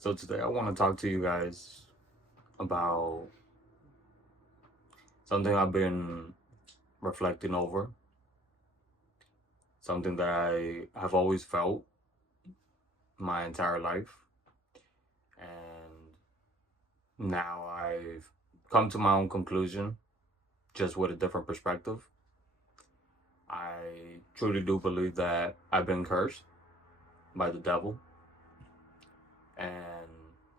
So today I want to talk to you guys about something I've been reflecting over, something that I have always felt my entire life. And now I've come to my own conclusion, just with a different perspective. I truly do believe that I've been cursed by the devil. And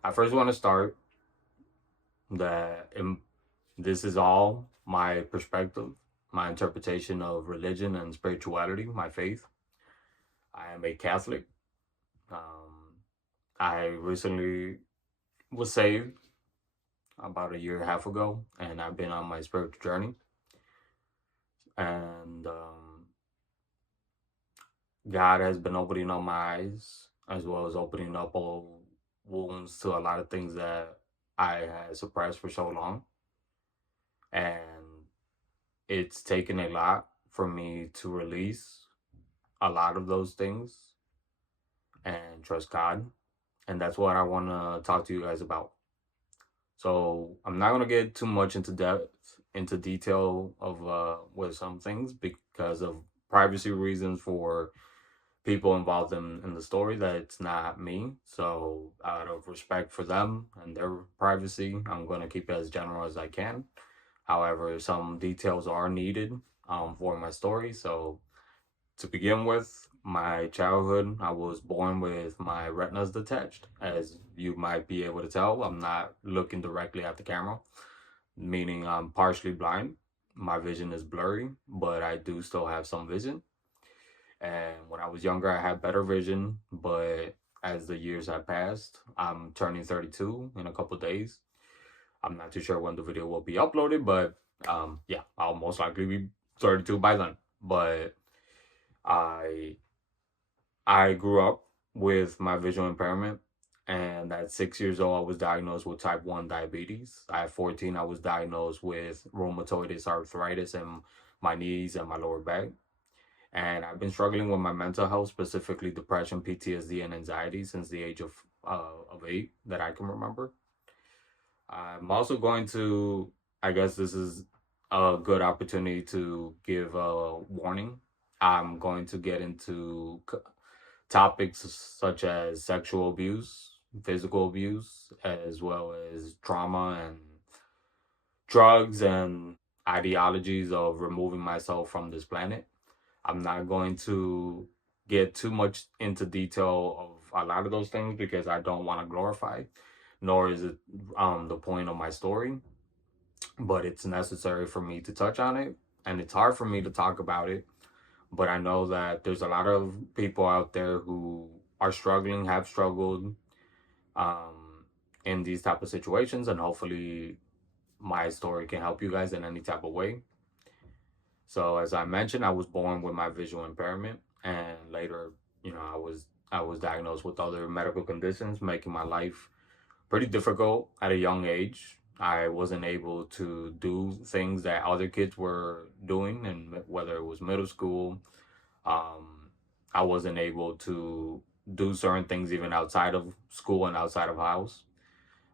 I first want to start that this is all my perspective, my interpretation of religion and spirituality, my faith. I am a Catholic. Um, I recently was saved about a year and a half ago, and I've been on my spiritual journey. And God has been opening up my eyes, as well as opening up all wounds to a lot of things that I had suppressed for so long. And it's taken a lot for me to release a lot of those things and trust God. And that's what I want to talk to you guys about. So I'm not gonna get too much into depth, into detail of with some things because of privacy reasons for people involved in the story. That it's not me. So out of respect for them and their privacy, I'm gonna keep it as general as I can. However, some details are needed for my story. So to begin with, my childhood, I was born with my retinas detached. As you might be able to tell, I'm not looking directly at the camera, meaning I'm partially blind. My vision is blurry, but I do still have some vision. And when I was younger, I had better vision, but as the years have passed, I'm turning 32 in a couple days. I'm not too sure when the video will be uploaded, but yeah, I'll most likely be 32 by then. But I I grew up with my visual impairment, and at 6 years old, I was diagnosed with type 1 diabetes. At 14, I was diagnosed with rheumatoid arthritis in my knees and my lower back. And I've been struggling with my mental health, specifically depression, PTSD, and anxiety since the age of 8 that I can remember. I'm also going to, I guess this is a good opportunity to give a warning. I'm going to get into topics such as sexual abuse, physical abuse, as well as trauma and drugs and ideologies of removing myself from this planet. I'm not going to get too much into detail of a lot of those things because I don't want to glorify, nor is it the point of my story, but it's necessary for me to touch on it. And it's hard for me to talk about it, but I know that there's a lot of people out there who are struggling, have struggled um, in these type of situations, and hopefully my story can help you guys in any type of way. So as I mentioned, I was born with my visual impairment, and later, I was diagnosed with other medical conditions, making my life pretty difficult at a young age. I wasn't able to do things that other kids were doing, and whether it was middle school, um, I wasn't able to do certain things even outside of school and outside of house.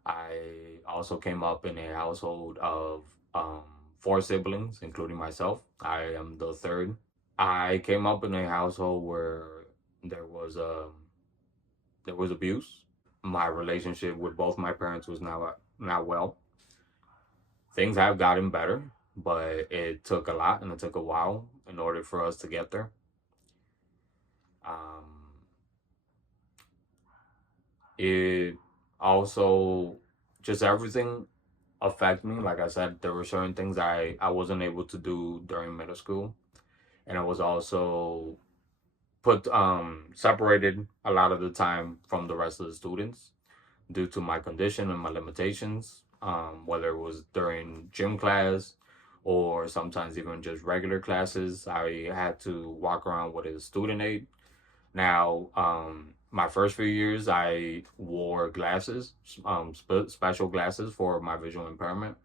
I also came up in a household of um, four siblings, including myself. I am the third. I came up in a household where there was there was abuse. My relationship with both my parents was not well. Things have gotten better, but it took a lot and it took a while in order for us to get there. Um, it also just everything affect me. Like I said, there were certain things I wasn't able to do during middle school, and I was also put separated a lot of the time from the rest of the students due to my condition and my limitations. Whether it was during gym class or sometimes even just regular classes, I had to walk around with a student aid. Now, my first few years, I wore glasses, special glasses for my visual impairment.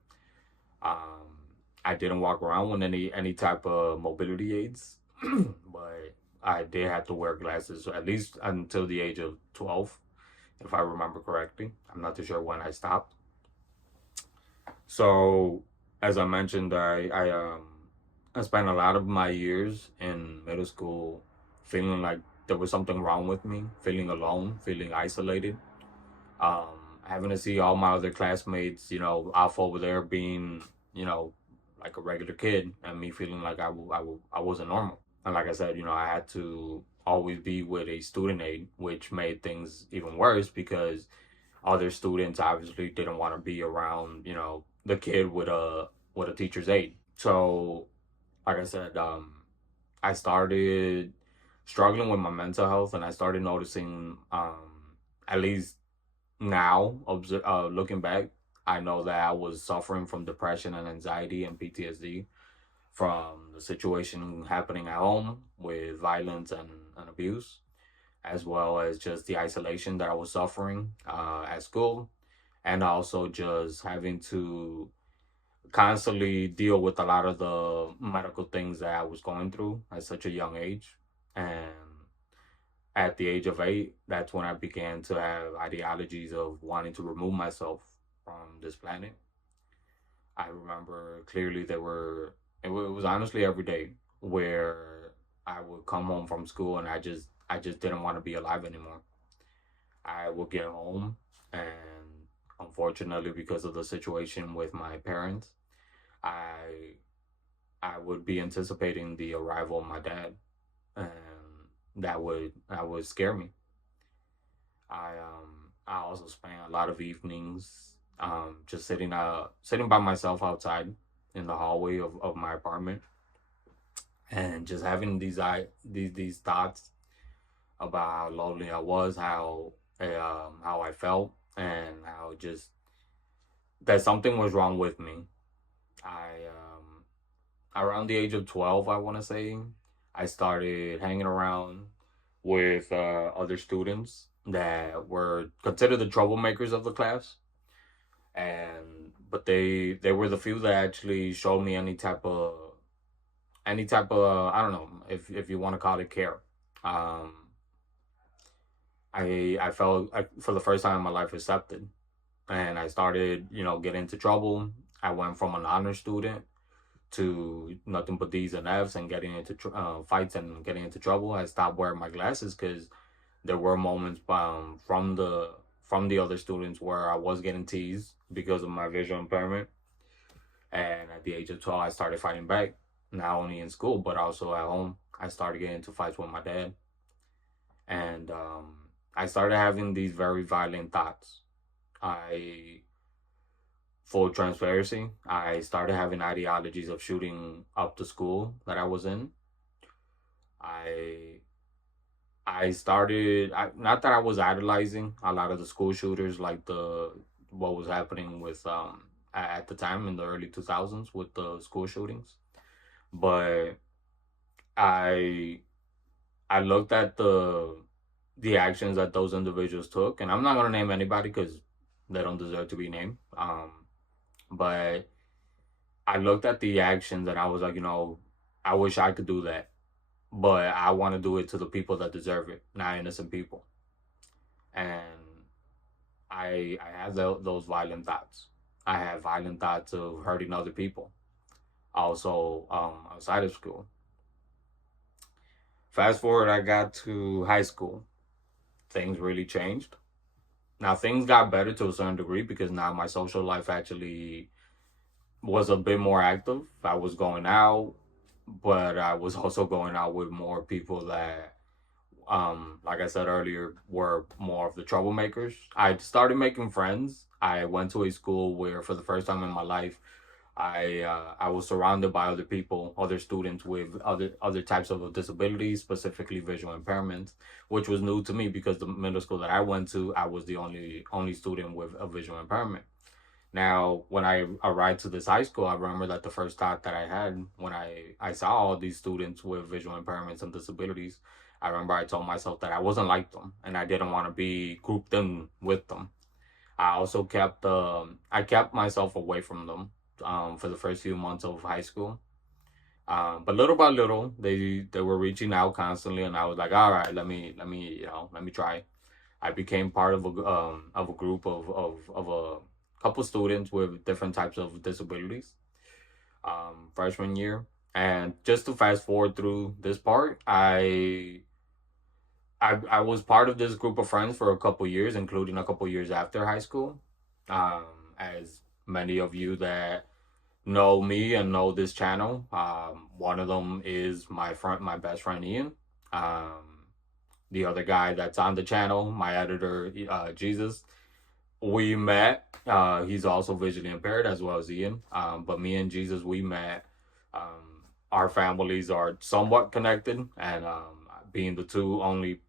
Um, I didn't walk around with any type of mobility aids, but I did have to wear glasses at least until the age of 12, if I remember correctly. I'm not too sure when I stopped. So, as I mentioned, I spent a lot of my years in middle school feeling like there was something wrong with me, feeling alone, feeling isolated, having to see all my other classmates, off over there being, you know, like a regular kid, and me feeling like I wasn't normal. And like I said, I had to always be with a student aide, which made things even worse because other students obviously didn't want to be around, the kid with a teacher's aide. So, like I said, I started struggling with my mental health, and I started noticing, at least now, looking back, I know that I was suffering from depression and anxiety and PTSD from the situation happening at home with violence and abuse, as well as just the isolation that I was suffering at school, and also just having to constantly deal with a lot of the medical things that I was going through at such a young age. And at the age of 8, that's when I began to have ideologies of wanting to remove myself from this planet. I remember clearly it was honestly every day where I would come home from school and I just didn't want to be alive anymore. I would get home, and unfortunately because of the situation with my parents, I I would be anticipating the arrival of my dad, and that would scare me. I also spent a lot of evenings just sitting by myself outside in the hallway of my apartment, and just having these thoughts about how lonely I was, how I felt, and how just that something was wrong with me. I Around the age of 12, I want to say, I started hanging around with other students that were considered the troublemakers of the class, and but they were the few that actually showed me any type of I don't know if you want to call it care. Um, I felt for the first time in my life accepted, and I started getting into trouble. I went from an honor student to nothing but D's and F's and getting into fights and getting into trouble. I stopped wearing my glasses because there were moments from the other students where I was getting teased because of my visual impairment. And at the age of 12, I started fighting back, not only in school but also at home. I started getting into fights with my dad, and I started having these very violent thoughts. I Full transparency, I started having ideologies of shooting up the school that I was in. I not that I was idolizing a lot of the school shooters, like the what was happening with at the time in the early 2000s with the school shootings, but I I looked at the actions that those individuals took, and I'm not gonna name anybody because they don't deserve to be named. But I looked at the actions and I was like, I wish I could do that, but I want to do it to the people that deserve it, not innocent people. And I have those violent thoughts. I have violent thoughts of hurting other people. Also, outside of school. Fast forward, I got to high school. Things really changed. Now things got better to a certain degree because now my social life actually was a bit more active. I was going out, but I was also going out with more people that, like I said earlier, were more of the troublemakers. I started making friends. I went to a school where, for the first time in my life, I was surrounded by other people, other students with other types of disabilities, specifically visual impairments, which was new to me because the middle school that I went to, I was the only student with a visual impairment. Now, when I arrived to this high school, I remember that the first thought that I had when I saw all these students with visual impairments and disabilities, I remember I told myself that I wasn't like them and I didn't want to be grouped in with them. I kept myself away from them for the first few months of high school. But little by little, they were reaching out constantly, and I was like, all right, let me try. I became part of a group of a couple students with different types of disabilities. Freshman year, and just to fast forward through this part, I was part of this group of friends for a couple years, including a couple years after high school. Um, as many of you that know me and know this channel, one of them is my best friend Ian. Um, the other guy that's on the channel, my editor, Jesus. We met. He's also visually impaired as well as Ian. But me and Jesus, we met. Our families are somewhat connected, and being the two only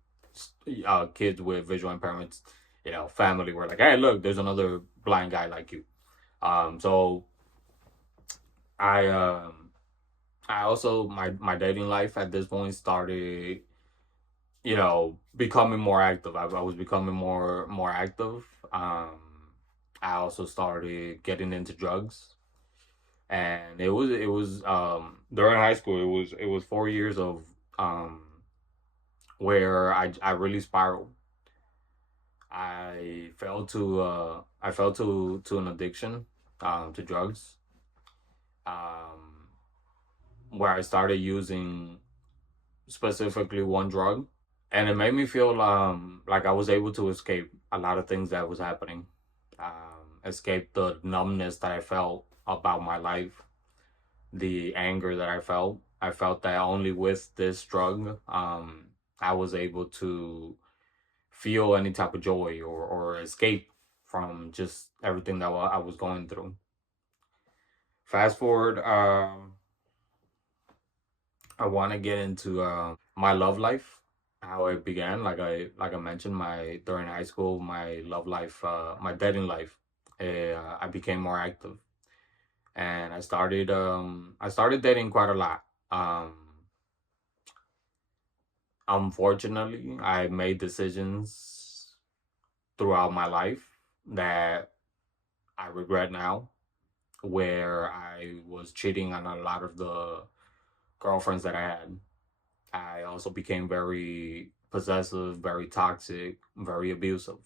kids with visual impairments, family were like, hey, look, there's another blind guy like you. So I I also my dating life at this point started, becoming more active. I was becoming more active. I also started getting into drugs, and it was during high school. It was 4 years of um where I really spiraled. I fell to an addiction, to drugs, um where I started using specifically one drug, and it made me feel like I was able to escape a lot of things that was happening, escape the numbness that I felt about my life, the anger that I felt that only with this drug, I was able to feel any type of joy or escape from just everything that I was going through. Fast forward, I want to get into my love life, how it began. Like I mentioned, my during high school, my love life, my dating life, I became more active, and I started dating quite a lot. Um, Unfortunately, I made decisions throughout my life that I regret now, where I was cheating on a lot of the girlfriends that I had. I also became very possessive, very toxic, very abusive.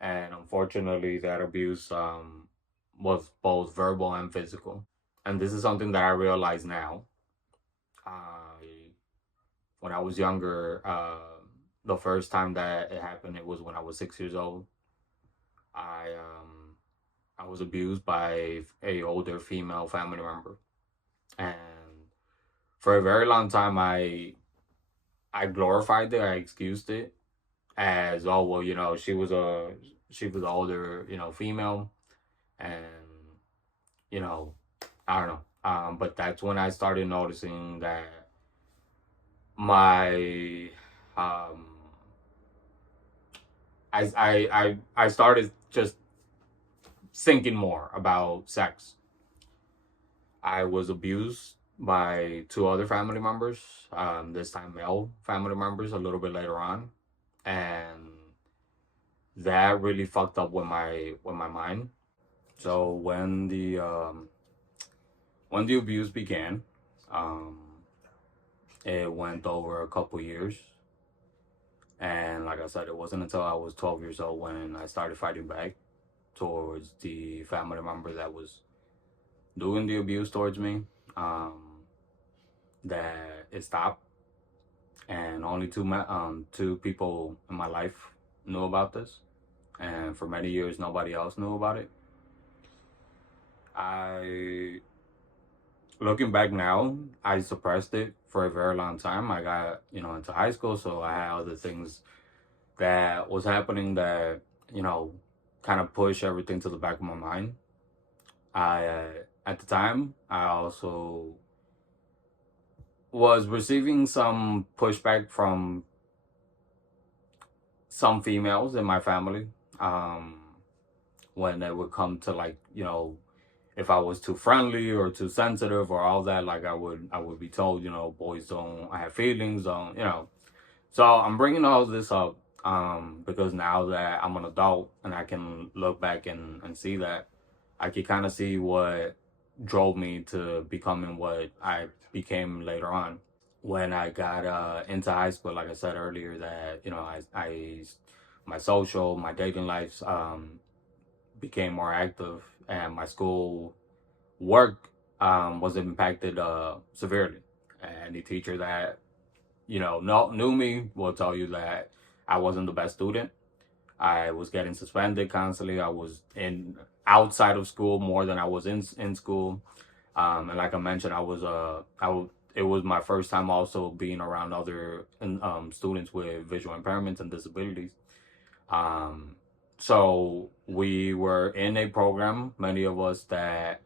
And unfortunately, that abuse was both verbal and physical. And this is something that I realize now. When I was younger, the first time that it happened, it was when I was 6 years old. I um, I was abused by a older female family member, and for a very long time, I glorified it. I excused it as, oh well, she was older, female, and you know I don't know. But that's when I started noticing that my um I started just thinking more about sex. I was abused by two other family members, this time male family members, a little bit later on, and that really fucked up with my mind. So when the abuse began, um, it went over a couple years, and like I said, it wasn't until I was 12 years old when I started fighting back towards the family member that was doing the abuse towards me. Um, that it stopped, and only two people in my life knew about this, and for many years nobody else knew about it. I Looking back now, I suppressed it for a very long time. I got into high school, so I had other things that was happening that you know kind of push everything to the back of my mind. At the time, I also was receiving some pushback from some females in my family, um, when it would come to, like, if I was too friendly or too sensitive or all that. Like, I would be told, boys don't have feelings, don't. So I'm bringing all this up, because now that I'm an adult and I can look back and see that, I can kind of see what drove me to becoming what I became later on when I got into high school. Like I said earlier, that I my social, my dating lives became more active, and my school work was impacted severely. And the teacher that knew me will tell you that I wasn't the best student. I was getting suspended constantly. I was in outside of school more than I was in school. And like I mentioned, it was my first time also being around other students with visual impairments and disabilities. Um, so we were in a program, many of us that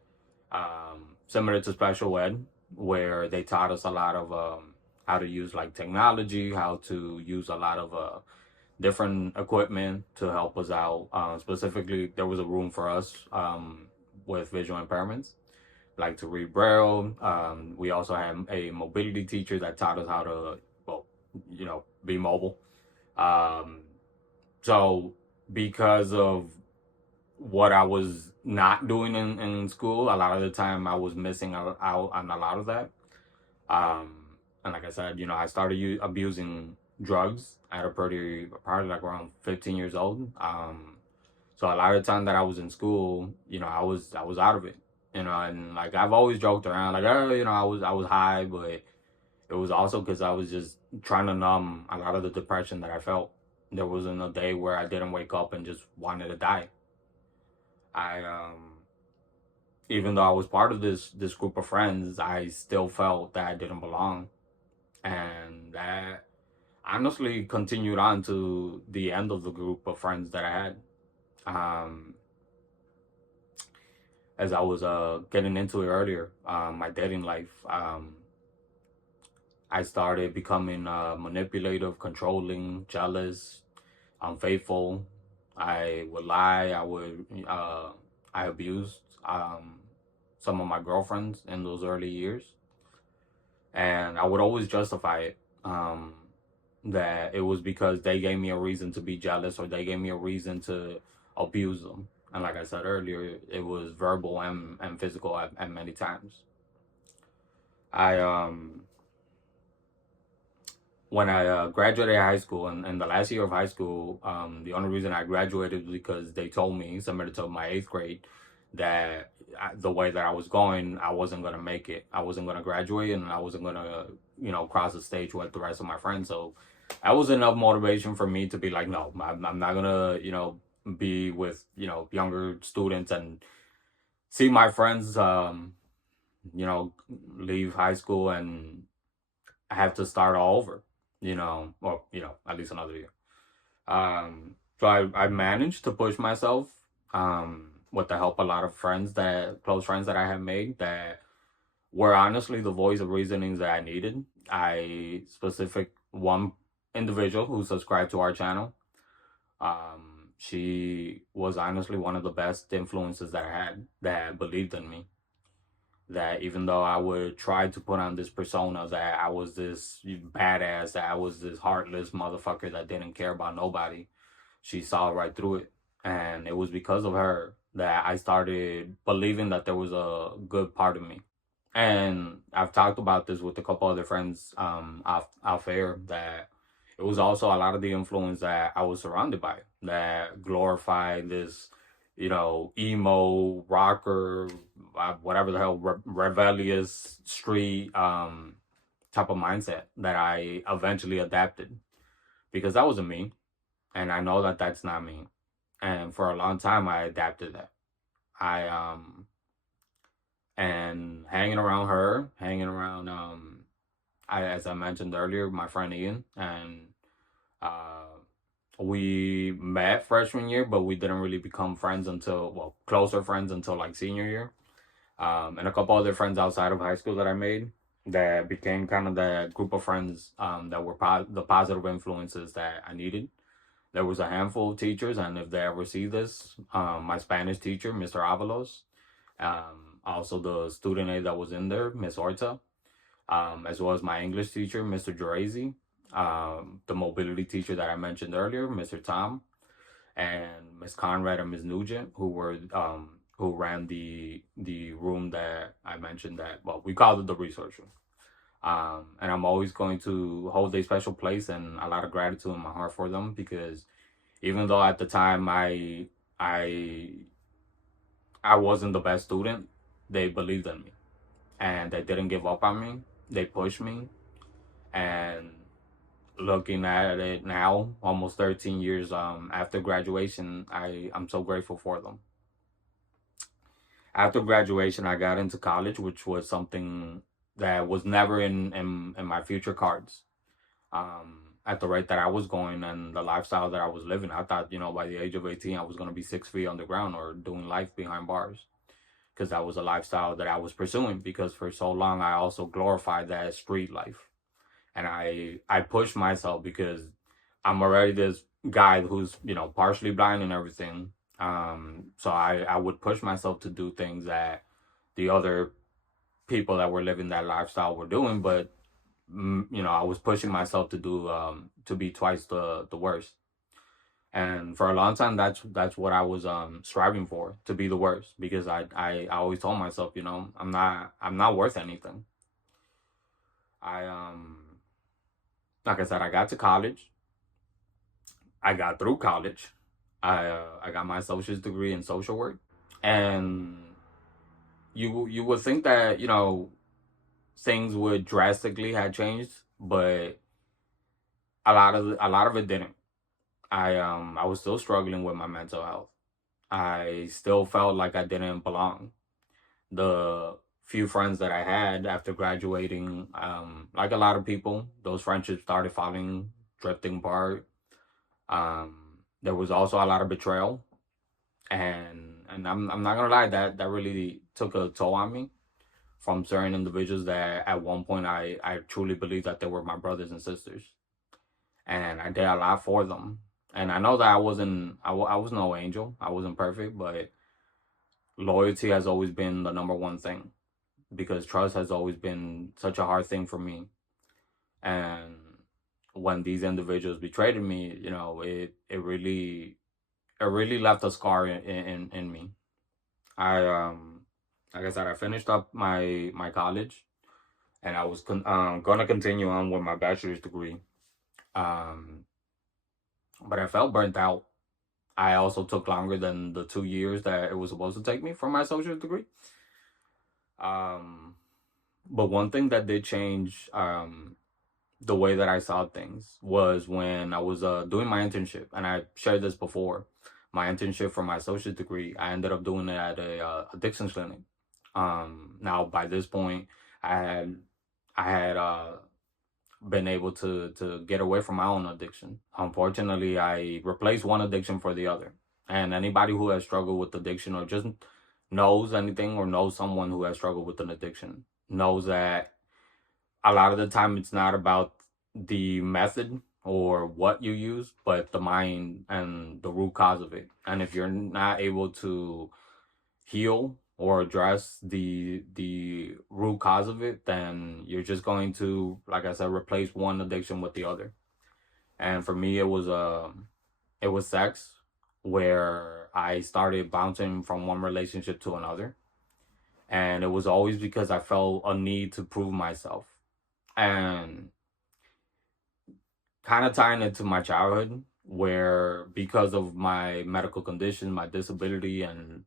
similar to special ed, where they taught us a lot of how to use like technology, how to use a lot of different equipment to help us out. Specifically, there was a room for us with visual impairments, like to read Braille. We also had a mobility teacher that taught us how to, well, be mobile. Um, so because of what I was not doing in school, a lot of the time I was missing out on a lot of that. And like I said, I started abusing drugs at a probably like around 15 years old. So a lot of the time that I was in school, I was out of it, and like I've always joked around, like, oh, I was high, but it was also because I was just trying to numb a lot of the depression that I felt. There wasn't a day where I didn't wake up and just wanted to die. I Even though I was part of this group of friends, I still felt that I didn't belong, and that honestly continued on to the end of the group of friends that I had. Um, as I was getting into it earlier, my dating life, I started becoming manipulative, controlling, jealous, unfaithful. I would lie. I abused some of my girlfriends in those early years, and I would always justify it. That it was because they gave me a reason to be jealous, or they gave me a reason to abuse them. And like I said earlier, it was verbal and physical at many times. I When I graduated high school, and in the last year of high school, the only reason I graduated was because they told me, similar to my eighth grade, that the way that I was going, I wasn't going to make it. I wasn't going to graduate, and I wasn't going to, cross the stage with the rest of my friends. So that was enough motivation for me to be like, no, I'm not going to, be with, younger students and see my friends, you know, leave high school and have to start all over, or, at least another year. So I managed to push myself with the help of a lot of close friends that I have made that were honestly the voice of reasonings that I needed. Specific one individual who subscribed to our channel. She was honestly one of the best influences that I had that believed in me. That even though I would try to put on this persona that I was this badass, that I was this heartless motherfucker that didn't care about nobody, she saw right through it. And it was because of her that I started believing that there was a good part of me. And I've talked about this with a couple other friends off air, that it was also a lot of the influence that I was surrounded by that glorified this, emo rocker, whatever the hell, rebellious street type of mindset that I eventually adapted, because that wasn't me, and I know that that's not me. And for a long time, I adapted that. I And hanging around her, hanging around as I mentioned earlier, my friend Ian, and uh, we met freshman year, but we didn't really become friends until, well, closer friends until like senior year. And a couple other friends outside of high school that I made that became kind of the group of friends that were the positive influences that I needed. There was a handful of teachers, and if they ever see this, my Spanish teacher, Mr. Avalos, also the student aide that was in there, Miss Orta, as well as my English teacher, Mr. Gerazi, the mobility teacher that I mentioned earlier, Mr. Tom, and Miss Conrad and Miss Nugent, who ran the room that I mentioned, that, well, we called it the research room. And I'm always going to hold a special place and a lot of gratitude in my heart for them, because Even though at the time I I wasn't the best student, they believed in me and they didn't give up on me. They pushed me, and looking at it now, almost 13 years after graduation, I'm so grateful for them. After graduation, I got into college, which was something that was never in my future cards. At the rate that I was going and the lifestyle that I was living, I thought, by the age of 18, I was going to be 6 feet underground or doing life behind bars, because that was a lifestyle that I was pursuing. Because for so long, I also glorified that street life, and I pushed myself because I'm already this guy who's partially blind and everything. So I would push myself to do things that the other people that were living that lifestyle were doing, but I was pushing myself to do to be twice the worst. And for a long time, that's what I was striving for, to be the worst, because I always told myself, I'm not worth anything. I like I said, I got to college. I got through college. I got my associate's degree in social work, and you would think that things would drastically have changed, but a lot of it didn't. I was still struggling with my mental health. I still felt like I didn't belong. The few friends that I had after graduating, like a lot of people, those friendships started falling, drifting apart. There was also a lot of betrayal, and I'm not gonna lie, that really took a toll on me from certain individuals that at one point I truly believed that they were my brothers and sisters, and I did a lot for them. And I know that I was no angel. I wasn't perfect, but loyalty has always been the number one thing, because trust has always been such a hard thing for me. And when these individuals betrayed me, it really left a scar in me. I like I said, I finished up my college, and I was gonna continue on with my bachelor's degree. Um, but I felt burnt out. I also took longer than the 2 years that it was supposed to take me for my associate's degree. Um, but one thing that did change the way that I saw things was when I was doing my internship, and I shared this before. My internship for my associate's degree, I ended up doing it at a addiction clinic. Now by this point, I had I had been able to get away from my own addiction. Unfortunately, I replaced one addiction for the other. And anybody who has struggled with addiction, or just knows anything, or knows someone who has struggled with an addiction, knows that a lot of the time it's not about the method or what you use, but the mind and the root cause of it. And if you're not able to heal or address the root cause of it, then you're just going to, like I said, replace one addiction with the other. And for me, it was sex, where I started bouncing from one relationship to another, and it was always because I felt a need to prove myself. And kind of tying it to my childhood, where because of my medical condition, my disability, and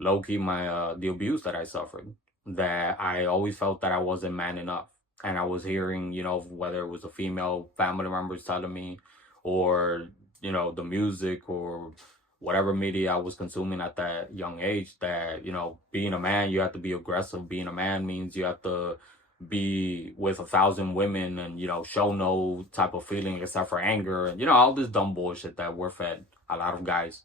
low key my the abuse that I suffered, that I always felt that I wasn't man enough. And I was hearing, whether it was a female family members telling me, or the music, or whatever media I was consuming at that young age, that being a man, you have to be aggressive. Being a man means you have to be with 1,000 women, and show no type of feeling except for anger, and all this dumb bullshit that we're fed, a lot of guys,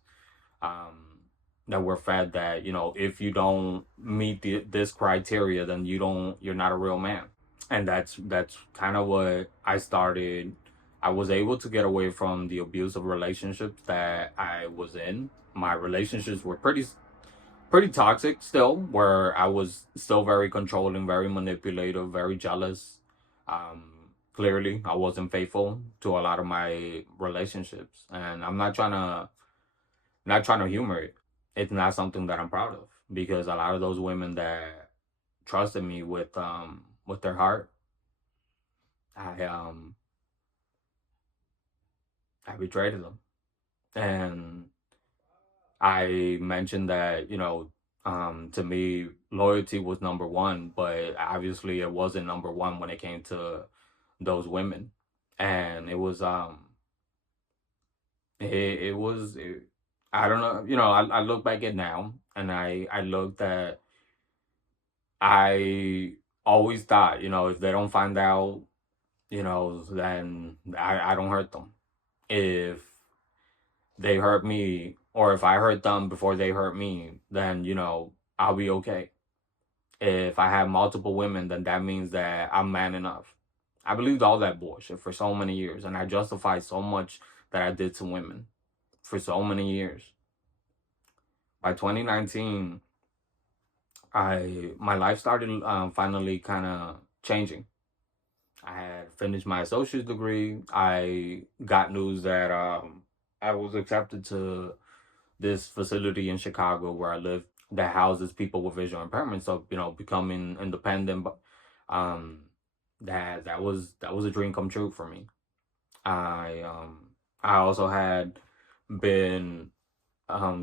um, that we're fed, that if you don't meet this criteria, then you're not a real man. And that's kind of what I started. I was able to get away from the abusive relationships that I was in. My relationships were pretty toxic still, where I was still very controlling, very manipulative, very jealous. Um, Clearly, I wasn't faithful to a lot of my relationships, and I'm not trying to humor it. It's not something that I'm proud of, because a lot of those women that trusted me with their heart, I I betrayed them. And I mentioned that, to me, loyalty was number one, but obviously it wasn't number one when it came to those women. And I don't know, I look back at now, and I looked at, I always thought, if they don't find out, then I don't hurt them. If they hurt me, or if I hurt them before they hurt me, then, I'll be okay. If I have multiple women, then that means that I'm man enough. I believed all that bullshit for so many years, and I justified so much that I did to women for so many years. By 2019, my life started finally kind of changing. I had finished my associate's degree. I got news that I was accepted to this facility in Chicago where I live that houses people with visual impairment. So, becoming independent, but that was a dream come true for me. I also had been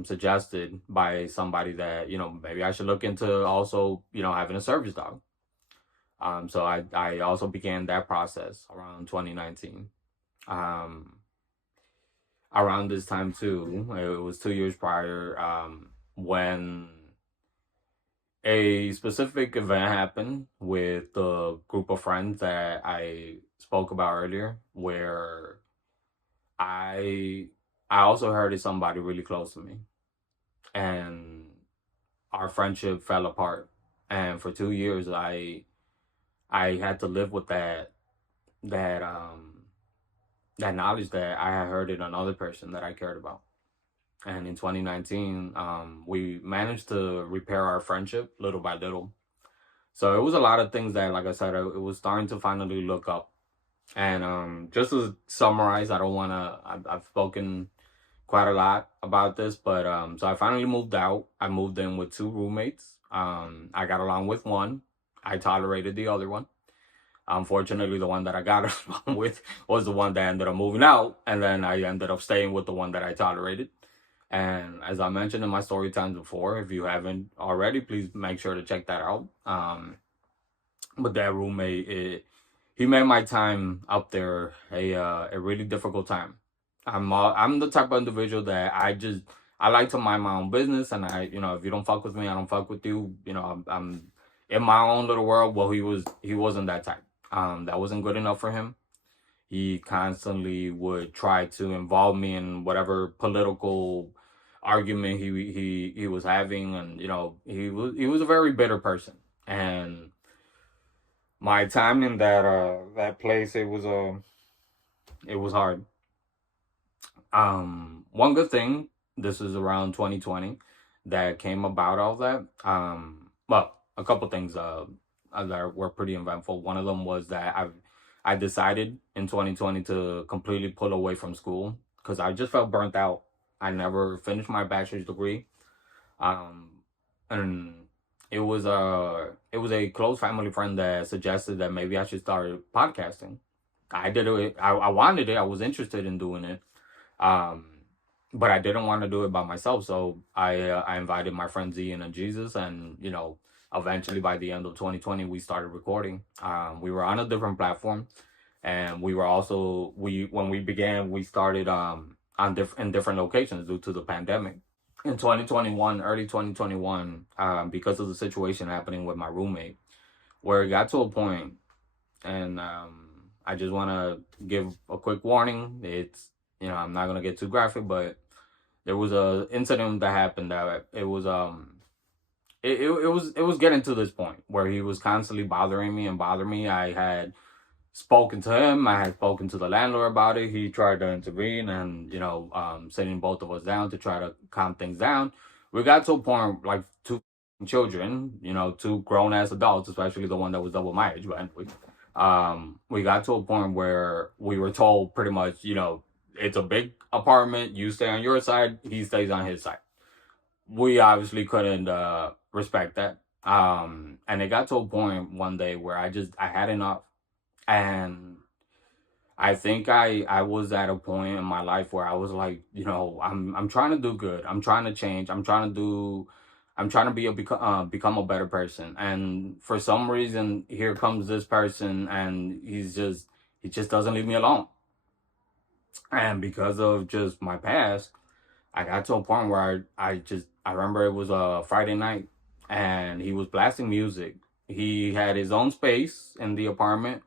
suggested by somebody that, maybe I should look into also, having a service dog. So I also began that process around 2019. Um, Around this time too, it was 2 years prior, when a specific event happened with the group of friends that I spoke about earlier, where I I also hurted somebody really close to me, and our friendship fell apart. And for 2 years, I had to live with that um that knowledge that I had hurted another person that I cared about. And in 2019, we managed to repair our friendship little by little. So it was a lot of things that, like I said, it was starting to finally look up. And just to summarize, I don't want to, I've spoken quite a lot about this, but so I finally moved out. I moved in with two roommates. I got along with one. I tolerated the other one. Unfortunately, the one that I got along with was the one that ended up moving out, and then I ended up staying with the one that I tolerated. And as I mentioned in my story times before, if you haven't already, please make sure to check that out. But that roommate, he made my time up there a really difficult time. I'm the type of individual that I like to mind my own business, and if you don't fuck with me, I don't fuck with you. I'm in my own little world. Well, he wasn't that type. That wasn't good enough for him. He constantly would try to involve me in whatever political argument he was having, and he was a very bitter person. And my time in that place, it was hard. One good thing, this is around 2020, that came about all that. Well, a couple things that were pretty eventful. One of them was that I decided in 2020 to completely pull away from school because I just felt burnt out. I never finished my bachelor's degree. Um, and it was a close family friend that suggested that maybe I should start podcasting. I did it. I wanted it. I was interested in doing it. Um, but I didn't want to do it by myself. So I invited my friend Z and Jesus, and eventually by the end of 2020, we started recording. We were on a different platform, and we were also we when we began, we started in different locations due to the pandemic. In 2021, early 2021, because of the situation happening with my roommate, where it got to a point, and I just want to give a quick warning. I'm not gonna get too graphic, but there was a incident that happened that it was getting to this point where he was constantly bothering me and bothering me. I had spoken to him. I had spoken to the landlord about it. He tried to intervene and sitting both of us down to try to calm things down. We got to a point like two children, two grown ass adults, especially the one that was double my age, but anyway. We got to a point where we were told pretty much, it's a big apartment. You stay on your side. He stays on his side. We obviously couldn't respect that. And it got to a point one day where I had enough, and I think I was at a point in my life where I was like, I'm trying to do good. I'm trying to change. I'm trying to become a better person. And for some reason, here comes this person, and he just doesn't leave me alone. And because of just my past, I got to a point where I remember it was a Friday night, and he was blasting music. He had his own space in the apartment.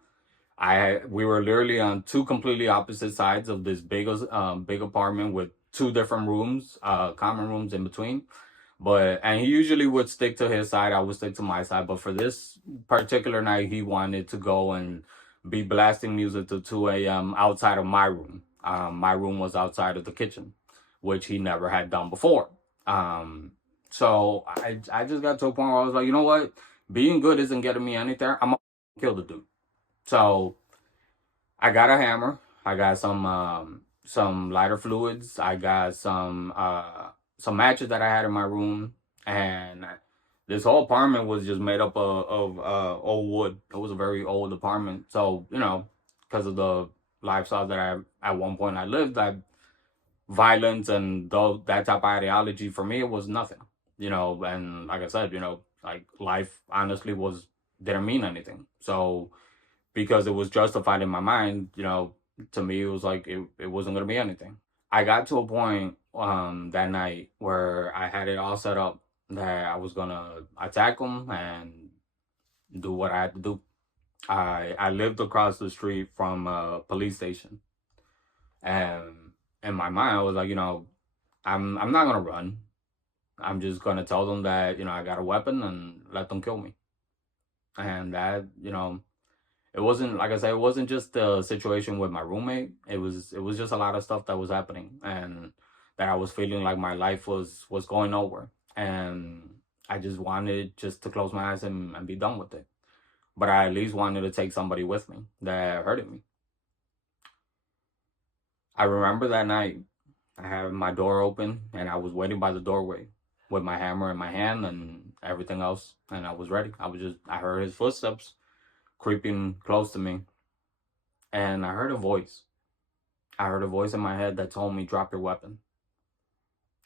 We were literally on two completely opposite sides of this big apartment with two different rooms, common rooms in between. And he usually would stick to his side. I would stick to my side. But for this particular night, he wanted to go and be blasting music to 2 a.m. outside of my room. My room was outside of the kitchen, which he never had done before. So I just got to a point where I was like, you know what? Being good isn't getting me anything. I'm gonna kill the dude. So I got a hammer. I got some lighter fluids. I got some matches that I had in my room, and this whole apartment was just made up of old wood. It was a very old apartment, so because of the lifestyle that I at one point I lived, that violence and that type of ideology for me, it was nothing. And like I said, like life honestly was didn't mean anything. So because it was justified in my mind, to me it was like it wasn't gonna be anything. I got to a point that night where I had it all set up that I was gonna attack him and do what I had to do. I lived across the street from a police station, and in my mind I was like, I'm not gonna run. I'm just gonna tell them that I got a weapon and let them kill me. And that it wasn't, like I said, it wasn't just the situation with my roommate. It was just a lot of stuff that was happening, and that I was feeling like my life was going nowhere, and I just wanted just to close my eyes and be done with it. But I at least wanted to take somebody with me that hurted me. I remember that night I had my door open and I was waiting by the doorway with my hammer in my hand and everything else, and I was ready. I heard his footsteps creeping close to me, and I heard a voice. I heard a voice in my head that told me, "Drop your weapon."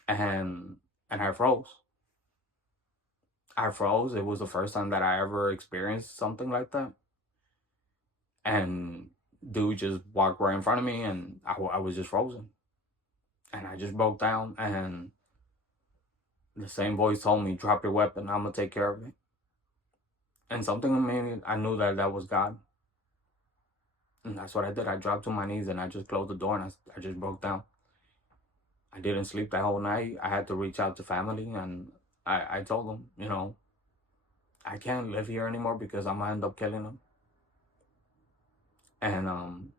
And I froze. I froze. It was the first time that I ever experienced something like that. And dude just walked right in front of me, and I was just frozen. And I just broke down, and the same voice told me, "Drop your weapon. I'm gonna take care of it." And something in me, I knew that that was God. And that's what I did. I dropped to my knees and I just closed the door, and I just broke down. I didn't sleep that whole night. I had to reach out to family, and I told them, I can't live here anymore because I'm gonna end up killing them. And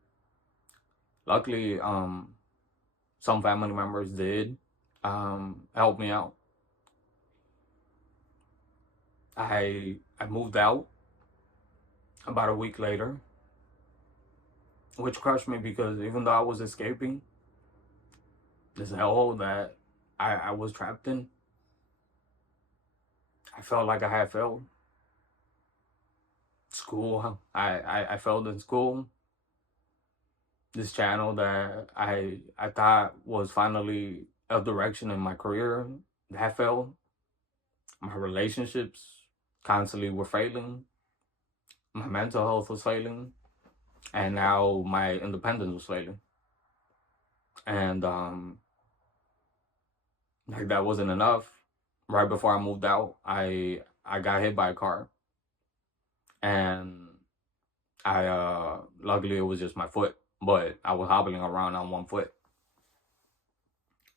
luckily, some family members did help me out. I moved out about a week later, which crushed me because even though I was escaping this hellhole that I was trapped in, I felt like I had failed. School, I failed in school. This channel that I thought was finally a direction in my career, that failed. My relationships constantly were failing. My mental health was failing, and now my independence was failing. And like that wasn't enough. Right before I moved out, I got hit by a car, and I luckily it was just my foot, but I was hobbling around on one foot.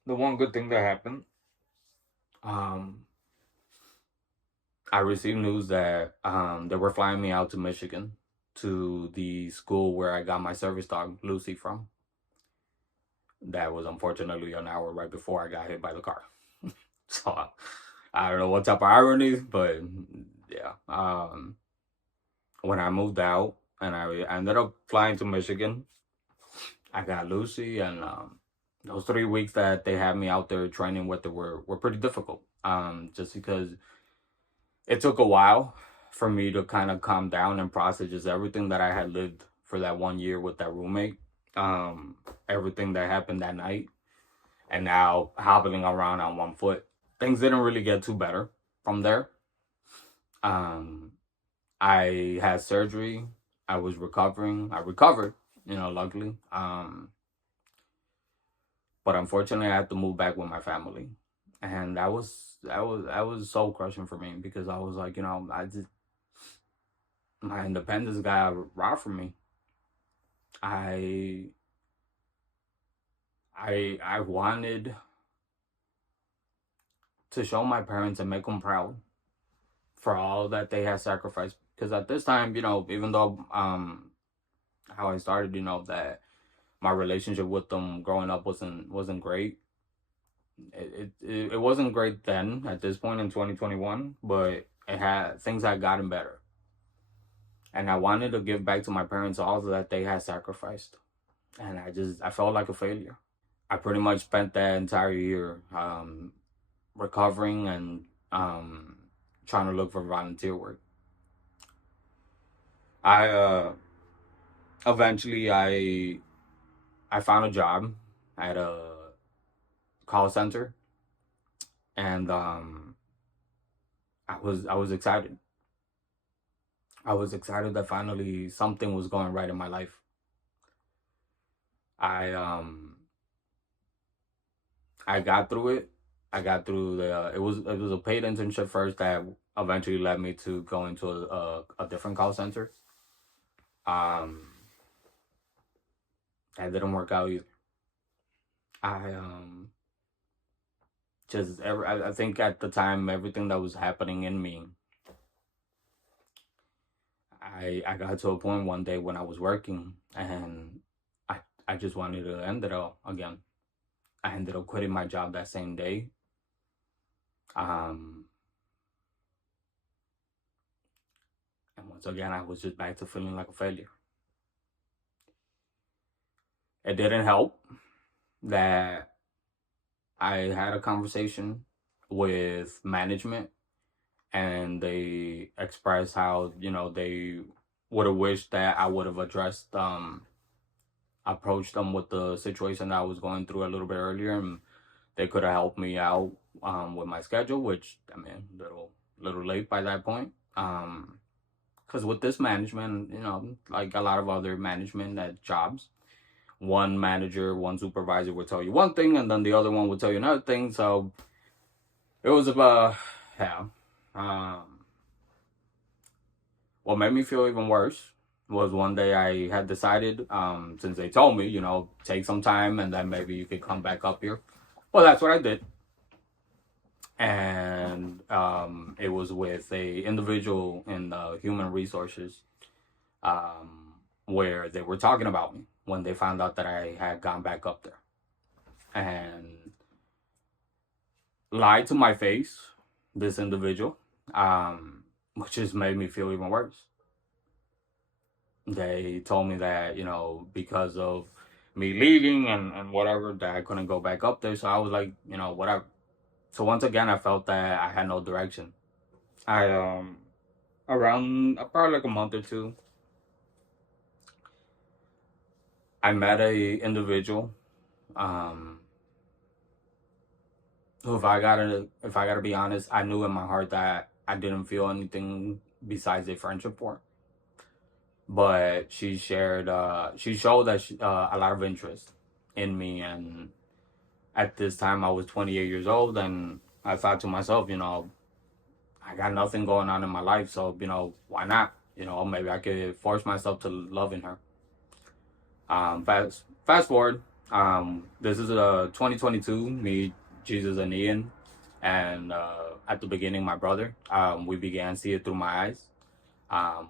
The one good thing that happened, um, I received news that they were flying me out to Michigan to the school where I got my service dog Lucy from. That was unfortunately an hour right before I got hit by the car. So I don't know what type of irony, but yeah. When I moved out and I ended up flying to Michigan, I got Lucy, and those 3 weeks that they had me out there training with her were pretty difficult. Just because it took a while for me to kind of calm down and process just everything that I had lived for that 1 year with that roommate. Everything that happened that night, and now hobbling around on one foot. Things didn't really get too better from there. Um, I had surgery. I was recovering. I recovered, luckily. But unfortunately, I had to move back with my family, and that was soul crushing for me, because I was like, my independence got robbed from me. I I wanted to show my parents and make them proud for all that they had sacrificed. Because at this time, even though how I started, that my relationship with them growing up wasn't great. It wasn't great then at this point in 2021, but things had gotten better. And I wanted to give back to my parents all that they had sacrificed. And I felt like a failure. I pretty much spent that entire year recovering and trying to look for volunteer work. I eventually I found a job at a call center, and I was excited. I was excited that finally something was going right in my life. I I got through it. I got through it was a paid internship first that eventually led me to go into a different call center. Um, that didn't work out either. I I think at the time everything that was happening in me, I got to a point one day when I was working, and I just wanted to end it all again. I ended up quitting my job that same day. Um, and once again, I was just back to feeling like a failure. It didn't help that I had a conversation with management, and they expressed how, they would have wished that I would have approached them with the situation that I was going through a little bit earlier, and they could have helped me out with my schedule, which, I mean, little late by that point. Because with this management, like a lot of other management at jobs, one manager, one supervisor would tell you one thing, and then the other one would tell you another thing. So it was about, yeah. What made me feel even worse was one day I had decided, since they told me, take some time and then maybe you could come back up here. Well, that's what I did. And it was with a individual in human resources, where they were talking about me when they found out that I had gone back up there, and lied to my face, this individual, which just made me feel even worse. They told me that, because of me leaving and whatever, that I couldn't go back up there. So I was like, whatever. So once again, I felt that I had no direction. I around probably like a month or two, I met a individual, um who, if I gotta be honest, I knew in my heart that I didn't feel anything besides a friendship for. But she showed that a lot of interest in me, and at this time I was 28 years old, and I thought to myself, I got nothing going on in my life, so why not? Maybe I could force myself to loving her. Fast forward. This is 2022. Me, Jesus, and Ian, and at the beginning, my brother. We began See It Through My Eyes,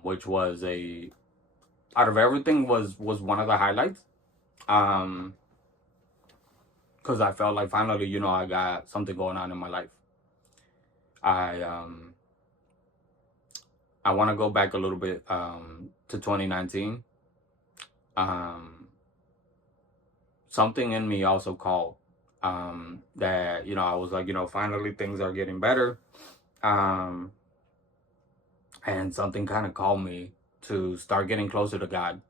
which was out of everything, was one of the highlights. Because I felt like finally, I got something going on in my life. I want to go back a little bit to 2019. Something in me also called, that, I was like, finally things are getting better. And something kind of called me to start getting closer to God.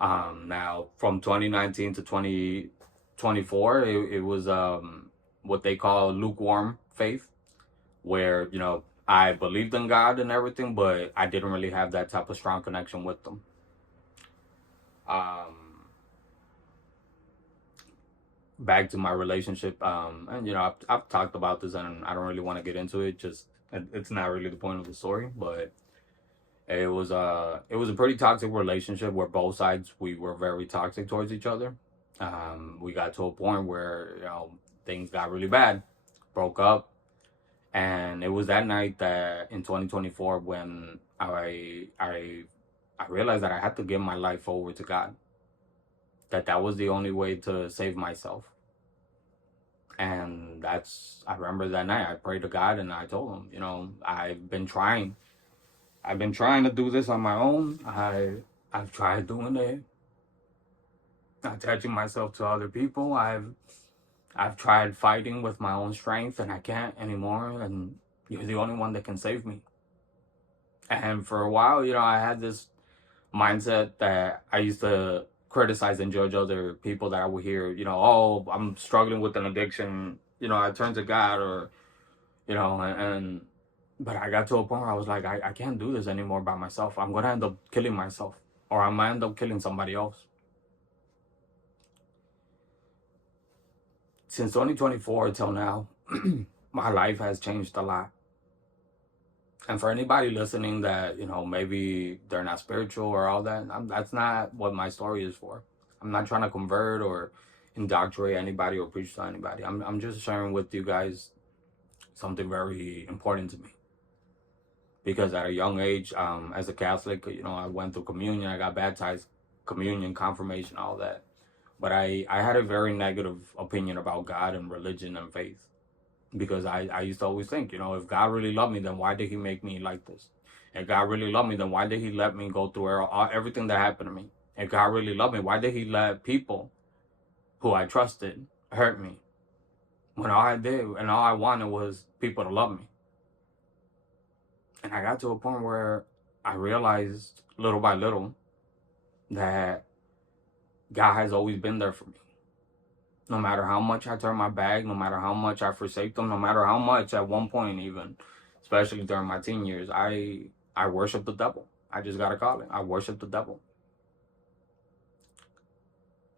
Now from 2019 to 2024, it was what they call lukewarm faith, where I believed in God and everything, but I didn't really have that type of strong connection with them. Back to my relationship, and I've talked about this, and I don't really want to get into it. Just it's not really the point of the story, but it was a pretty toxic relationship where both sides, we were very toxic towards each other. We got to a point where things got really bad, broke up, and it was that night that in 2024 when I realized that I had to give my life over to God. That was the only way to save myself. And I remember that night I prayed to God and I told him, I've been trying to do this on my own. I've tried doing it, attaching myself to other people. I've tried fighting with my own strength and I can't anymore, and you're the only one that can save me. And for a while, I had this mindset that I used to criticize and judge other people that I would hear, oh, I'm struggling with an addiction, I turn to God, or, and but I got to a point where I was like, I can't do this anymore by myself. I'm going to end up killing myself, or I might end up killing somebody else. Since 2024 till now, my life has changed a lot. And for anybody listening that, maybe they're not spiritual or all that, that's not what my story is for. I'm not trying to convert or indoctrinate anybody or preach to anybody. I'm just sharing with you guys something very important to me. Because at a young age, as a Catholic, I went through communion, I got baptized, communion, confirmation, all that. But I had a very negative opinion about God and religion and faith. Because I used to always think, if God really loved me, then why did he make me like this? If God really loved me, then why did he let me go through everything that happened to me? If God really loved me, why did he let people who I trusted hurt me? When all I did and all I wanted was people to love me. And I got to a point where I realized little by little that God has always been there for me. No matter how much I turn my back, no matter how much I forsake them, no matter how much at one point even, especially during my teen years, I worship the devil. I just gotta call it. I worship the devil.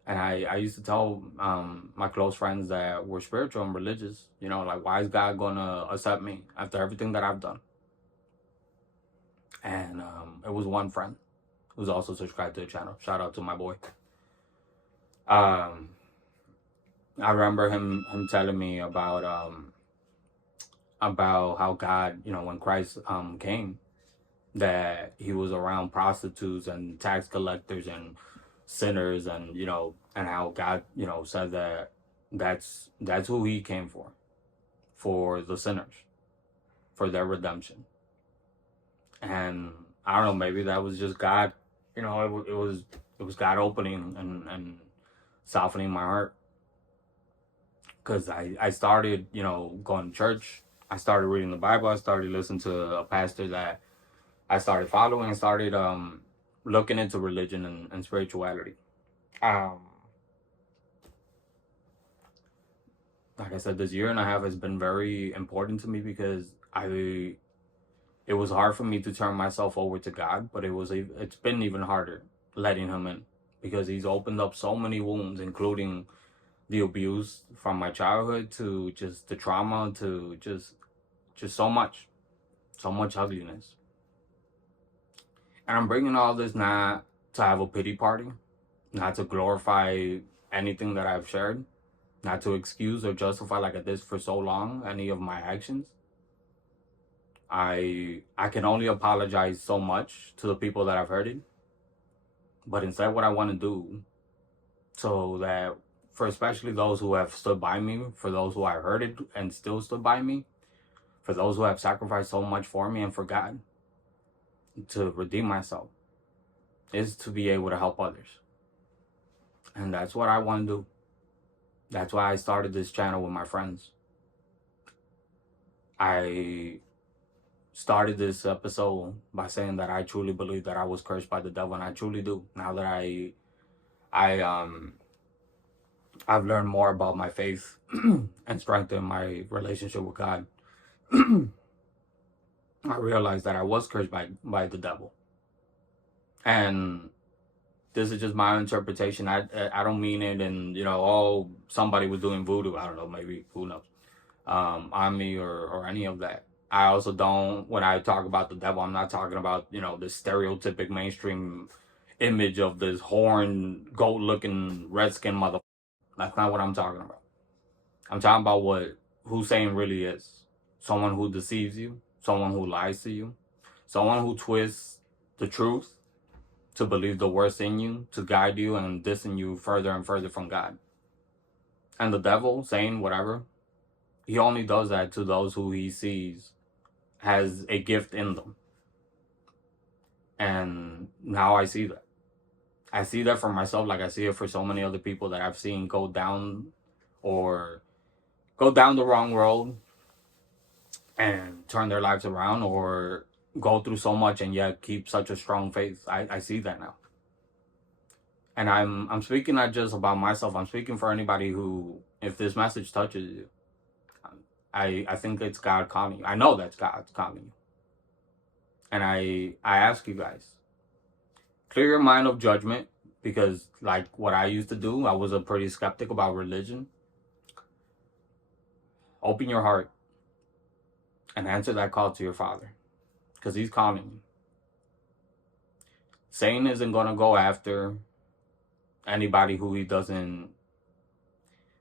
And I used to tell my close friends that were spiritual and religious, like, why is God gonna accept me after everything that I've done? And it was one friend who's also subscribed to the channel. Shout out to my boy. I remember him telling me about how God, when Christ came, that he was around prostitutes and tax collectors and sinners, and and how God, said that that's who he came for the sinners, for their redemption. And I don't know, maybe that was just God, it was God opening and softening my heart. Because I started, going to church. I started reading the Bible. I started listening to a pastor that I started following, and started looking into religion and spirituality. Like I said, this year and a half has been very important to me because it was hard for me to turn myself over to God, but it's been even harder letting him in, because he's opened up so many wounds, including the abuse from my childhood to just the trauma, to just so much ugliness. And I'm bringing all this not to have a pity party, not to glorify anything that I've shared, not to excuse or justify, like I did for so long, any of my actions. I can only apologize so much to the people that I've hurted. But instead, what I want to do, so that for especially those who have stood by me, for those who I hurted and still stood by me, for those who have sacrificed so much for me and for God, to redeem myself, is to be able to help others. And that's what I want to do. That's why I started this channel with my friends. I started this episode by saying that I truly believe that I was cursed by the devil, and I truly do. Now that I I I've learned more about my faith and strengthened my relationship with God. I realized that I was cursed by the devil, and this is just my interpretation. I don't mean it, and oh, somebody was doing voodoo. I don't know, maybe, who knows, on me, or any of that. I also don't, when I talk about the devil, I'm not talking about the stereotypic mainstream image of this horned goat looking redskin mother. That's not what I'm talking about. I'm talking about what Hussein really is. Someone who deceives you, someone who lies to you, someone who twists the truth to believe the worst in you, to guide you and distance you further and further from God. And the devil, Satan, whatever, he only does that to those who he sees has a gift in them. And now I see that. I see that for myself, like I see it for so many other people that I've seen go down the wrong road and turn their lives around, or go through so much and yet keep such a strong faith. I see that now. And I'm speaking not just about myself, I'm speaking for anybody who, if this message touches you, I think it's God calling you. I know that's God calling you. And I ask you guys, clear your mind of judgment, because like what I used to do, I was a pretty skeptic about religion. Open your heart and answer that call to your Father, because he's calling you. Satan isn't going to go after anybody who he doesn't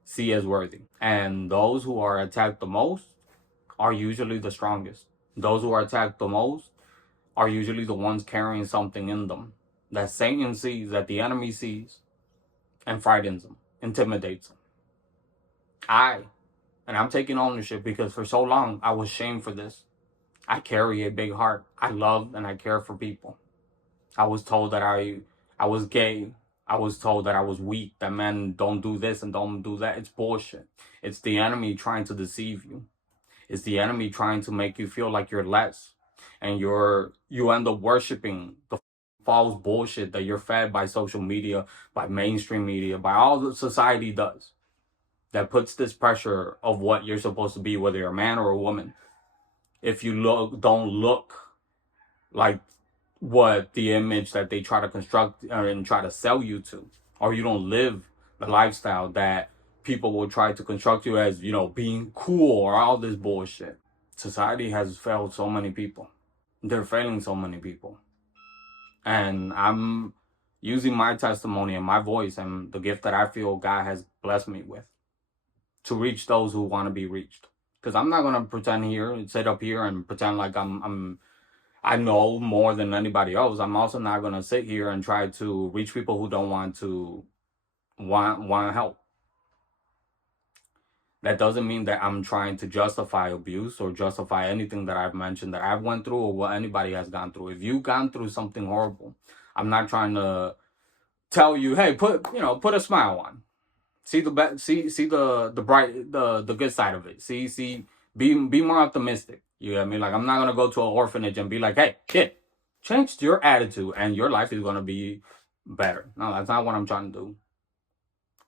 see as worthy. And those who are attacked the most are usually the strongest. Those who are attacked the most are usually the ones carrying something in them that Satan sees, that the enemy sees, and frightens them, intimidates them. And I'm taking ownership, because for so long I was shamed for this. I carry a big heart. I love and I care for people. I was told that I was gay. I was told that I was weak, that men don't do this and don't do that. It's bullshit. It's the enemy trying to deceive you. It's the enemy trying to make you feel like you're less. And you end up worshiping the false bullshit that you're fed by social media, by mainstream media, by all that society does. That puts this pressure of what you're supposed to be, whether you're a man or a woman. If you don't look like what the image that they try to construct and try to sell you to, or you don't live the lifestyle that people will try to construct you as, being cool, or all this bullshit. Society has failed so many people. They're failing so many people. And I'm using my testimony and my voice and the gift that I feel God has blessed me with to reach those who want to be reached. Because I'm not gonna sit up here and pretend like I know more than anybody else. I'm also not gonna sit here and try to reach people who don't want help. That doesn't mean that I'm trying to justify abuse or justify anything that I've mentioned that I've went through or what anybody has gone through. If you've gone through something horrible, I'm not trying to tell you, hey, put a smile on. See the good side of it. Be more optimistic. You know what I mean? Like, I'm not gonna go to an orphanage and be like, hey, kid, change your attitude and your life is gonna be better. No, that's not what I'm trying to do.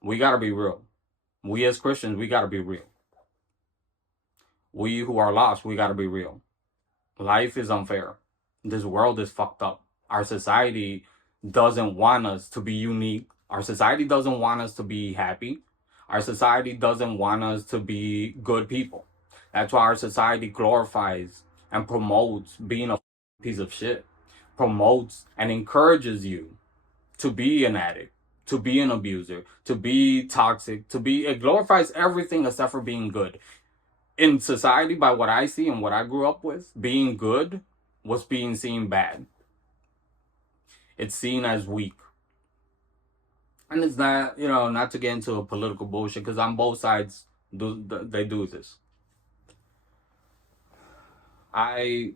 We gotta be real. We as Christians, we gotta be real. We who are lost, we gotta be real. Life is unfair. This world is fucked up. Our society doesn't want us to be unique. Our society doesn't want us to be happy. Our society doesn't want us to be good people. That's why our society glorifies and promotes being a piece of shit. Promotes and encourages you to be an addict, to be an abuser, to be toxic, it glorifies everything except for being good. In society, by what I see and what I grew up with, being good was being seen bad. It's seen as weak. And it's not, not to get into a political bullshit, because on both sides, they do this. I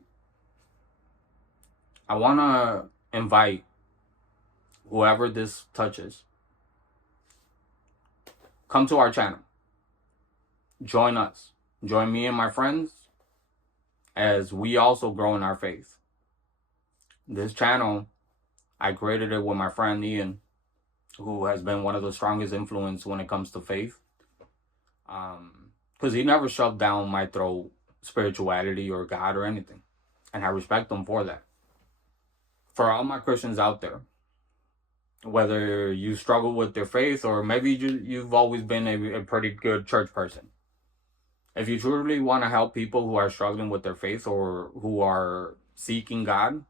want to invite whoever this touches, come to our channel. Join us. Join me and my friends as we also grow in our faith. This channel, I created it with my friend Ian. who has been one of the strongest influence when it comes to faith. Because he never shoved down my throat spirituality or God or anything. And I respect him for that. For all my Christians out there, whether you struggle with your faith or maybe you've always been a pretty good church person, if you truly want to help people who are struggling with their faith or who are seeking God,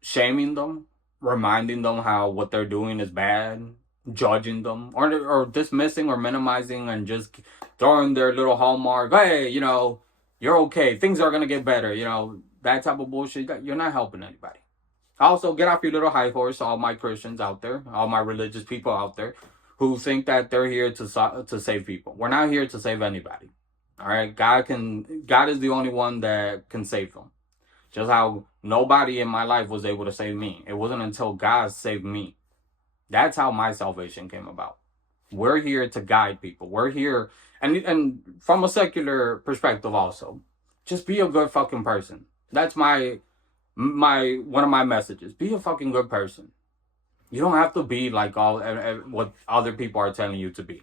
shaming them, reminding them how what they're doing is bad, judging them, or dismissing or minimizing and just throwing their little hallmark, hey, you're okay, things are gonna get better, that type of bullshit, you're not helping anybody. Also, get off your little high horse, all my Christians out there, all my religious people out there who think that they're here to save people. We're not here to save anybody. All right, God is the only one that can save them. Just how nobody in my life was able to save me. It wasn't until God saved me. That's how my salvation came about. We're here to guide people. We're here, and from a secular perspective also, just be a good fucking person. That's my one of my messages. Be a fucking good person. You don't have to be like all what other people are telling you to be.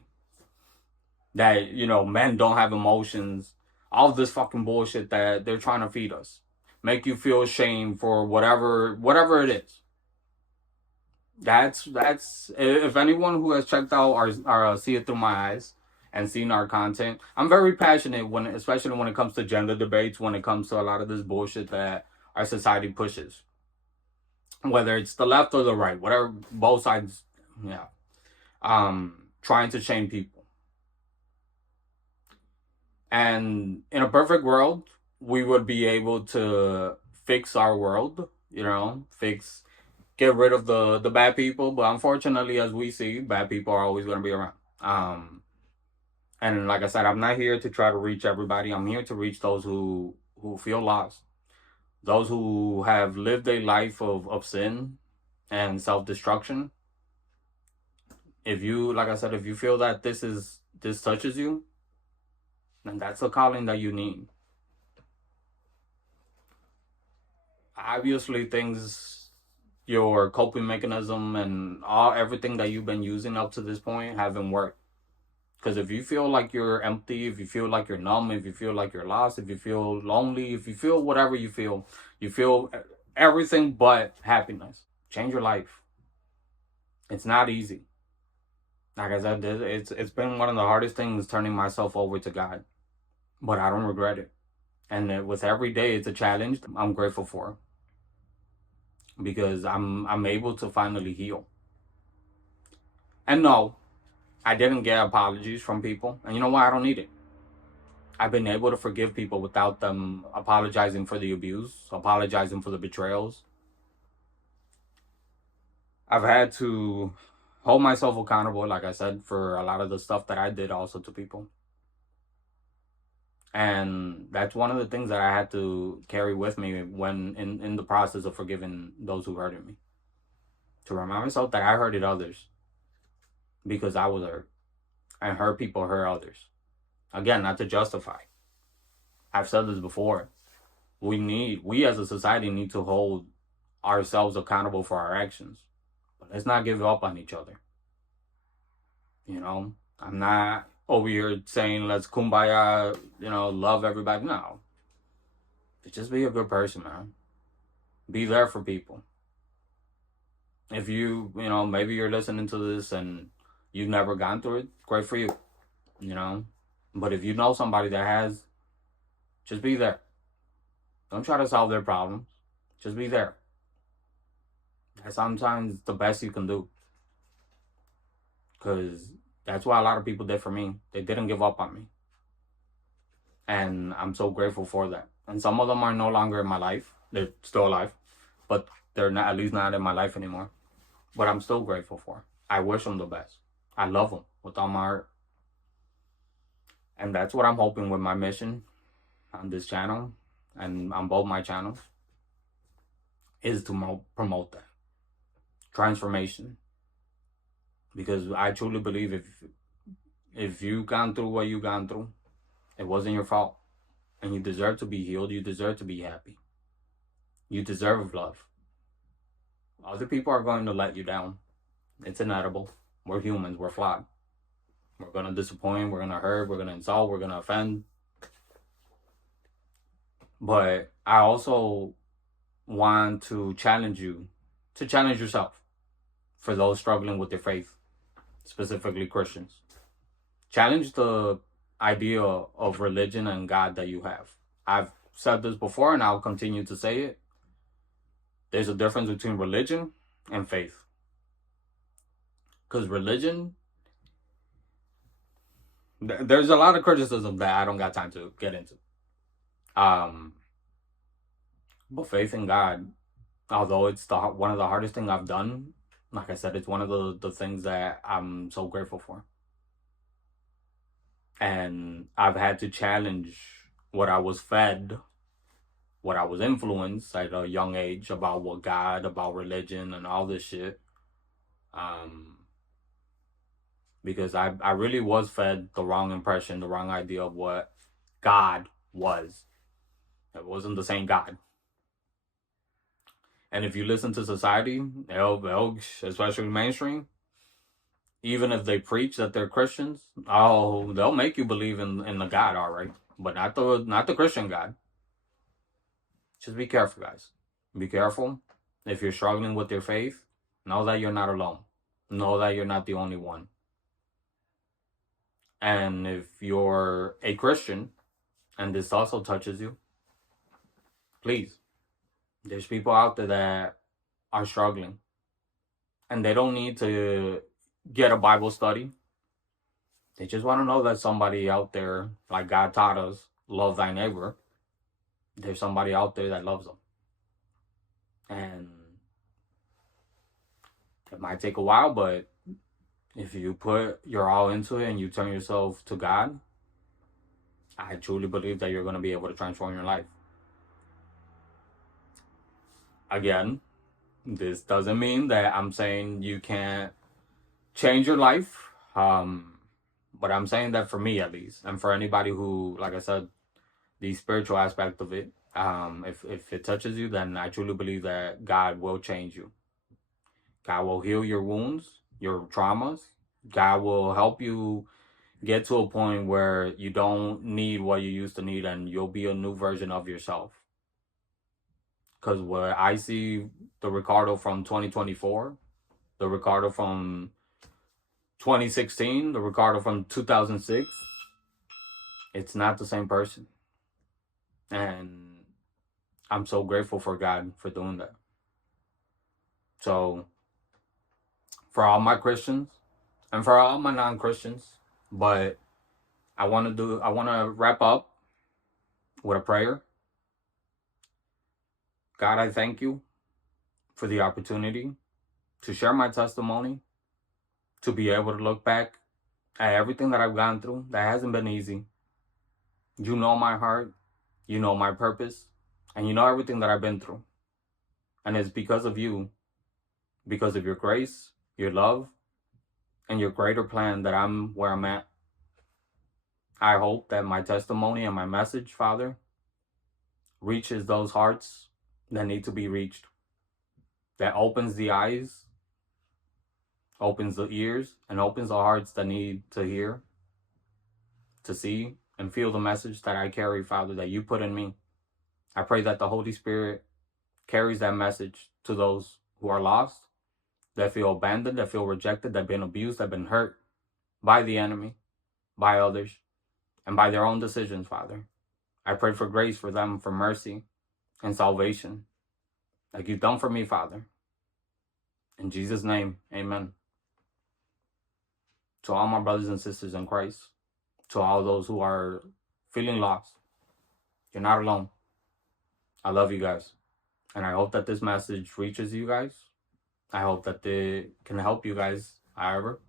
That, men don't have emotions. All this fucking bullshit that they're trying to feed us. Make you feel shame for whatever it is. That's if anyone who has checked out our See It Through My Eyes and seen our content, I'm very passionate especially when it comes to gender debates, when it comes to a lot of this bullshit that our society pushes. Whether it's the left or the right, whatever, both sides, yeah. Trying to shame people. And in a perfect world, we would be able to fix our world, get rid of the bad people. But unfortunately, as we see, bad people are always going to be around. And like I said, I'm not here to try to reach everybody. I'm here to reach those who feel lost. Those who have lived a life of sin and self-destruction. If you feel that this touches you, then that's a calling that you need. Obviously, your coping mechanism and everything that you've been using up to this point haven't worked. Because if you feel like you're empty, if you feel like you're numb, if you feel like you're lost, if you feel lonely, if you feel whatever you feel everything but happiness. Change your life. It's not easy. Like I said, it's been one of the hardest things turning myself over to God. But I don't regret it. And with every day, it's a challenge I'm grateful for. Because I'm able to finally heal. And no, I didn't get apologies from people. And you know what? I don't need it. I've been able to forgive people without them apologizing for the abuse, apologizing for the betrayals. I've had to hold myself accountable, like I said, for a lot of the stuff that I did also to people. And that's one of the things that I had to carry with me when in the process of forgiving those who hurted me. To remind myself that I hurted others because I was hurt. And hurt people hurt others. Again, not to justify. I've said this before. We as a society need to hold ourselves accountable for our actions. But let's not give up on each other. I'm not over here saying let's kumbaya, love everybody. No. Just be a good person, man. Be there for people. If maybe you're listening to this and you've never gone through it, great for you. But if you know somebody that has, just be there. Don't try to solve their problems. Just be there. That's sometimes the best you can do. Because that's what a lot of people did for me. They didn't give up on me. And I'm so grateful for that. And some of them are no longer in my life. They're still alive. But they're not, at least not in my life anymore. But I'm still grateful for. I wish them the best. I love them with all my heart. And that's what I'm hoping with my mission on this channel and on both my channels is to promote that transformation. Because I truly believe if you've gone through what you've gone through, it wasn't your fault. And you deserve to be healed. You deserve to be happy. You deserve love. Other people are going to let you down. It's inedible. We're humans. We're flawed. We're going to disappoint. We're going to hurt. We're going to insult. We're going to offend. But I also want to challenge you to challenge yourself for those struggling with their faith, specifically Christians. Challenge the idea of religion and God that you have. I've said this before and I'll continue to say it. There's a difference between religion and faith. Because religion, there's a lot of criticism that I don't got time to get into. But faith in God, although it's one of the hardest things I've done, like I said, it's one of the things that I'm so grateful for. And I've had to challenge what I was fed, what I was influenced at a young age about what God, about religion and all this shit. Because I really was fed the wrong impression, the wrong idea of what God was. It wasn't the same God. And if you listen to society, they'll especially mainstream, even if they preach that they're Christians, they'll make you believe in the God, all right, but not the Christian God. Just be careful, guys. Be careful. If you're struggling with your faith, know that you're not alone. Know that you're not the only one. And if you're a Christian and this also touches you, please, there's people out there that are struggling and they don't need to get a Bible study. They just want to know that somebody out there, like God taught us, love thy neighbor. There's somebody out there that loves them. And it might take a while, but if you put your all into it and you turn yourself to God, I truly believe that you're going to be able to transform your life. Again, this doesn't mean that I'm saying you can't change your life. But I'm saying that for me, at least, and for anybody who, like I said, the spiritual aspect of it, if it touches you, then I truly believe that God will change you. God will heal your wounds, your traumas. God will help you get to a point where you don't need what you used to need and you'll be a new version of yourself. Because what I see, the Ricardo from 2024, the Ricardo from 2016, the Ricardo from 2006, it's not the same person. And I'm so grateful for God for doing that. So for all my Christians and for all my non-Christians, but I want to wrap up with a prayer. God, I thank you for the opportunity to share my testimony, to be able to look back at everything that I've gone through. That hasn't been easy. You know my heart, you know my purpose, and you know everything that I've been through. And it's because of you, because of your grace, your love, and your greater plan that I'm where I'm at. I hope that my testimony and my message, Father, reaches those hearts that need to be reached, that opens the eyes, opens the ears, and opens the hearts that need to hear, to see, and feel the message that I carry, Father, that you put in me. I pray that the Holy Spirit carries that message to those who are lost, that feel abandoned, that feel rejected, that have been abused, that have been hurt by the enemy, by others, and by their own decisions, Father. I pray for grace for them, for mercy and salvation, like you've done for me, Father. In Jesus' name, amen. To all my brothers and sisters in Christ, to all those who are feeling lost, you're not alone. I love you guys. And I hope that this message reaches you guys. I hope that it can help you guys, however.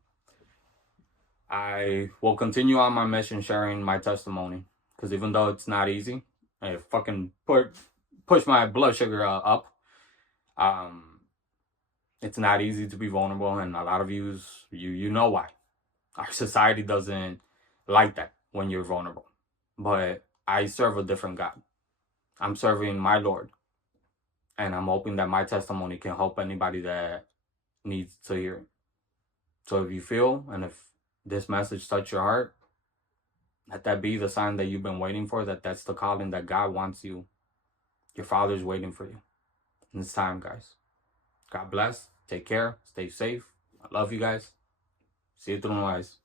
I will continue on my mission sharing my testimony. Because even though it's not easy, I fucking push my blood sugar up. It's not easy to be vulnerable. And a lot of you know why. Our society doesn't like that when you're vulnerable. But I serve a different God. I'm serving my Lord. And I'm hoping that my testimony can help anybody that needs to hear it. So if you feel, and if this message touched your heart, let that be the sign that you've been waiting for, that that's the calling that God wants you. Your Father's waiting for you. And it's time, guys. God bless. Take care. Stay safe. I love you guys. See you through the eyes.